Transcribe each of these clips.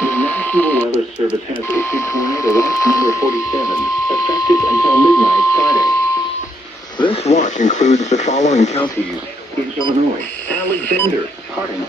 National Weather Service has issued Tornado Watch number 47, effective until midnight Friday. This watch includes the following counties in Illinois: Alexander, Hardin,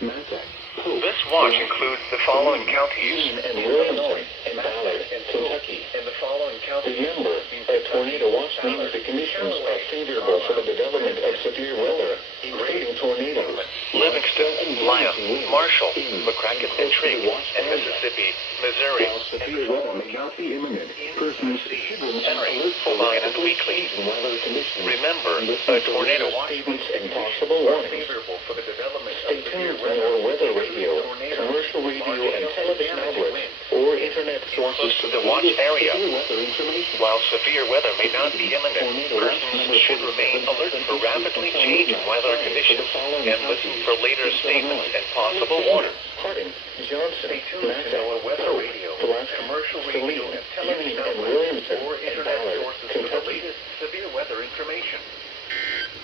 Massac. This watch includes the following counties in Illinois, and Ballard, and Kentucky. and the following counties. Remember, a tornado watch means the conditions are favorable for the development of severe weather, including tornadoes. Livingston, Lyon, Marshall, McCracken, and Trigg, and Mississippi, Missouri, While severe weather may not be imminent, persons should Henry, Line, and Weekly. weather conditions. Remember, Listen a to tornado weather watch statements and possible warnings. favorable for the development Stay tuned to our weather radio, commercial radio, and television outlets, or internet sources to the watch area. severe weather information. While severe weather may not be imminent, persons should remain alert for rapidly changing weather conditions and listen for later statements and possible warnings. Harding, Johnson, Massac, weather radio, Pulaski, commercial Saline, radio, and television Union, and outlets, Williamson, or and internet Ballard, sources for the Kentucky. latest severe weather information.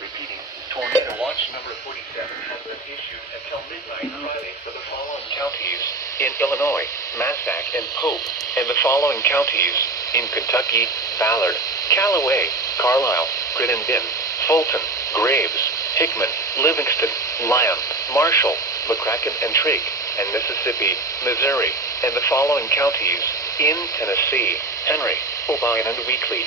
Repeating, Tornado Watch number 47 has been issued until midnight Friday for the following counties in Illinois, Massac, and Pope, and the following counties in Kentucky: Ballard, Callaway, Carlisle, Crittenden, Fulton, Graves, Hickman, Livingston, Lyon, Marshall, McCracken, and Trigg, and Mississippi, Missouri, and the following counties in Tennessee: Henry, O'Brien, and Weekly.